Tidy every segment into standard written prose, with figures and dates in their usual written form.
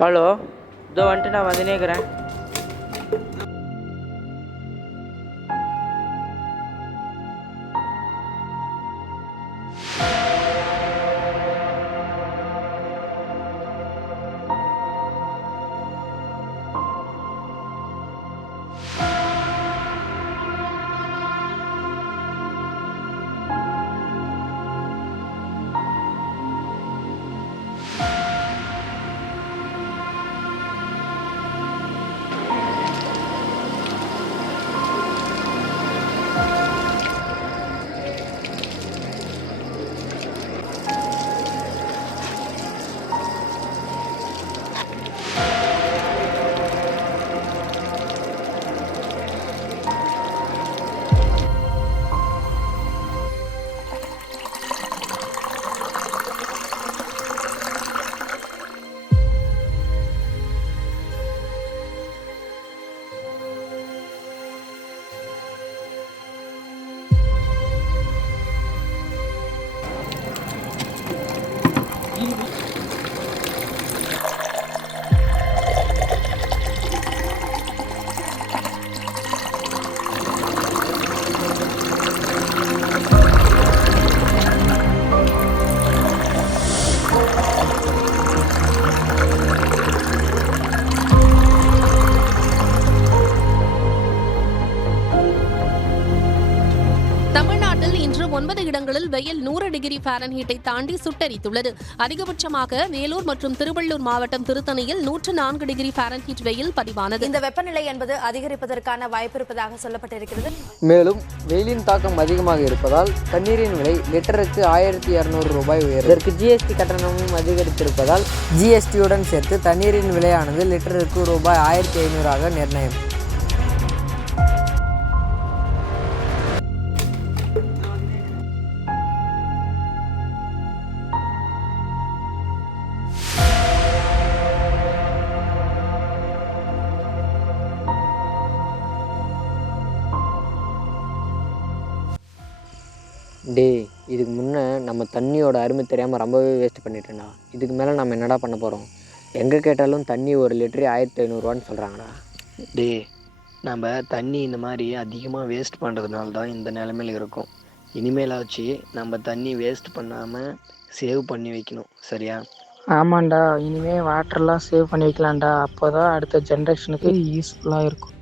Hello, இதோ வந்துட்டு நான் வந்துனேக்கிறேன். தமிழ்நாட்டில் இன்று 9 இடங்களில் வெயில் 100 டிகிரி ஃபாரன்ஹீட்டை தாண்டி சுட்டெரித்துள்ளது. அதிகபட்சமாக வேலூர் மற்றும் திருவள்ளூர் மாவட்டம் திருத்தணியில் 104 டிகிரி ஃபாரன்ஹீட் வெயில் பதிவானது. இந்த வெப்பநிலை என்பது அதிகரிப்பதற்கான வாய்ப்பு இருப்பதாக சொல்லப்பட்டிருக்கிறது. மேலும் வெயிலின் தாக்கம் அதிகமாக இருப்பதால் தண்ணீரின் விலை லிட்டருக்கு 1200 ரூபாய் உயரும். இதற்கு ஜிஎஸ்டி கட்டணமும் அதிகரித்திருப்பதால் ஜிஎஸ்டியுடன் சேர்த்து தண்ணீரின் விலையானது லிட்டருக்கு ரூபாய் 1500 நிர்ணயம். இதுக்கு முன்னே நம்ம தண்ணியோட அருமை தெரியாமல் ரொம்பவே வேஸ்ட் பண்ணிட்டேன்டா. இதுக்கு மேலே நம்ம என்னடா பண்ண போகிறோம்? எங்கே கேட்டாலும் தண்ணி ஒரு லிட்டரு 1500 சொல்கிறாங்கடா. நம்ம தண்ணி இந்த மாதிரி அதிகமாக வேஸ்ட் பண்ணுறதுனால தான் இந்த நிலைமையில் இருக்கும். இனிமேலாச்சு நம்ம தண்ணி வேஸ்ட் பண்ணாமல் சேவ் பண்ணி வைக்கணும், சரியா? ஆமாண்டா, இனிமேல் வாட்டர்லாம் சேவ் பண்ணி வைக்கலாம்டா. அப்போ தான் அடுத்த ஜென்ரேஷனுக்கு யூஸ்ஃபுல்லாக இருக்கும்.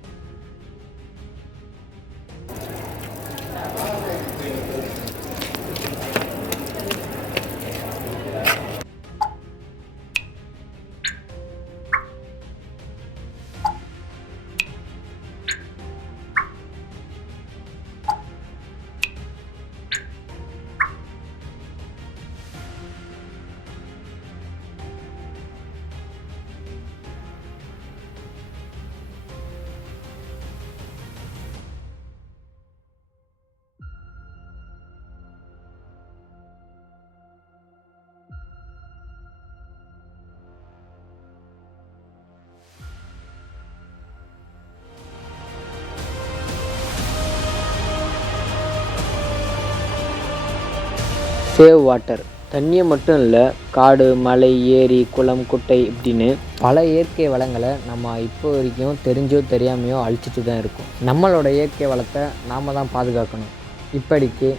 சேவ் வாட்டர் தண்ணியை மட்டும் இல்லை, காடு, மலை, ஏரி, குளம், குட்டை இப்படின்னு பல இயற்கை வளங்களை நம்ம இப்போ வரைக்கும் தெரிஞ்சோ தெரியாமையோ அழிச்சிட்டு தான் இருக்கோம். நம்மளோட இயற்கை வளத்தை நாம் தான் பாதுகாக்கணும். இப்படிக்கு